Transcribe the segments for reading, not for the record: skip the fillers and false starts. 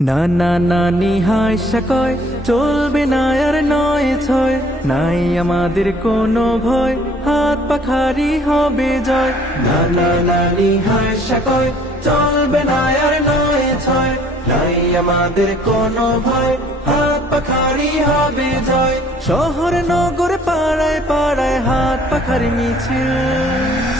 নানা নানি হাসা কয় চলবে না আর নয় ছয়, নাই আমাদের কোনো ভয়, হাত পাখারি হবে জয়। নানা নানি হাসা কয় চলবে না আর নয় ছয়, নাই আমাদের কোনো ভয়, হাত পাখারি হবে জয়। শহর নগর পাড়ায় পাড়ায় হাত পাখারি মিছিল।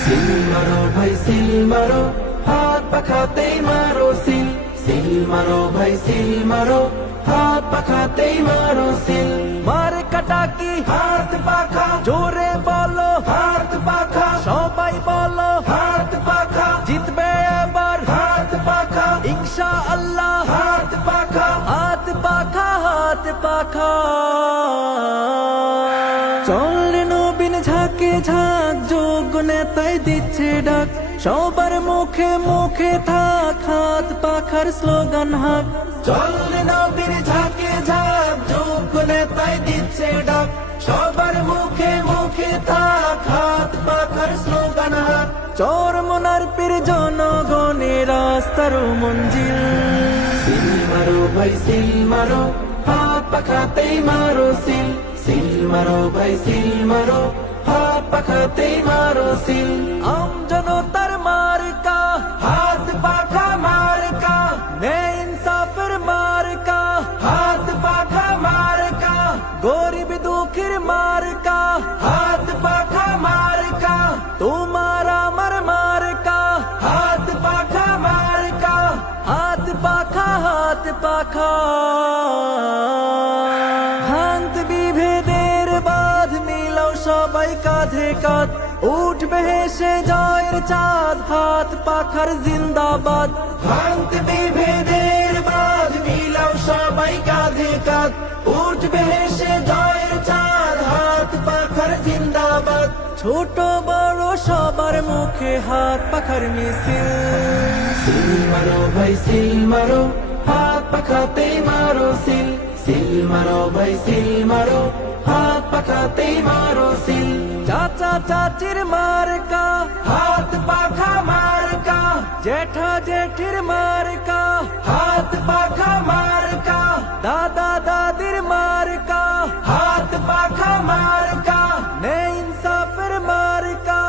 সিল মারো ভাই সিল মারো, হাত পাখাতেই মারো সিল। সিল মারো ভাই সিল মারো, হাত পাখাতেই মারো সিল। মারে কাটা কি হাত পাখা, জোরে বলো হাত পাখা, সবাই বলো হাত পাখা, জিতবে এবার হাত পাখা ইনশাআল্লাহ। হাত পাখা হাত পাখা হাত পাখা। চল নবীন ঝাঁকে ঝাঁক, যোগ্য নেতাই দিচ্ছে ডাক, সবার মুখে মুখে থাক হাত পাখার স্লোগান হাক। চল নবীর ঝাঁকে ঝাঁক, যোগ্য নেতাই দিচ্ছে ডাক, সবার মুখে মুখে থাক হাত পাখার স্লোগান হাক। চরমনার পীর জনগণের রাস্তার মঞ্জিল। সিল মারো ভাই সিল মারো, হাত পাখাতেই মারো সিল। সিল মারো ভাই সিল মারো, হাত পাখাতেই মারো সিল। আমজনতার মার্কা হাত পাখা মার্কা, ন্যায় ইনসাফের মার্কা হাত পাখা মার্কা, গরিব দুঃখীর মার্কা হাত পাখা মার্কা, তোমার আমার মার্কা হাত পাখা মার্কা। হাত পাখা হাত পাখা। ভ্রান্ত বিভেদের বাঁধ মিলাও সবাই কাঁধে কাঁধ, উঠবে হেসে জয়ের চাঁদ হাত পাখার জিন্দাবাদ। ভ্রান্ত বিভেদের বাঁধ মিলাও সবাই কাঁধে কাঁধ, উঠবে হেসে জয়ের চাঁদ হাত পাখার জিন্দাবাদ। ছোট বড় সবার মুখে হাত পাখার মিছিল। সিল মারো ভাই সিল মারো, হাত পাখাতেই মারো সিল। সিল মারো ভাই সিল মারো, হাত পাখাতেই মারো সিল। চাচা চাচির মার্কা হাত পাখা মার্কা, জেঠা জেঠির মার্কা হাত পাখা মার্কা, দাদা দাদির মার্কা হাত পাখা মার্কা, ন্যায় ইনসাফের মার্কা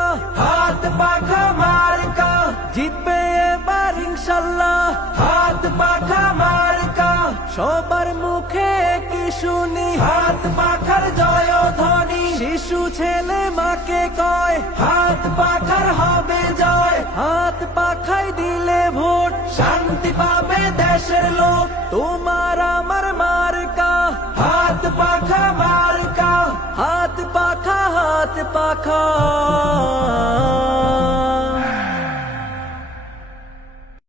হাত পাখা মার্কা, জিতবে এবার ইনশাল্লাহ হাত পাখা মার্কা। সবার মুখে কি শুনি হাত পাখার জয়ধ্বনি, শিশু ছেলে মাকে কয় হাত পাখার হবে জয়। হাত পাখায় দিলে ভোট, শান্তি পাবে দেশের লোক, তোমার আমার মার্কা হাত পাখা মার্কা। হাত পাখা হাত পাখা।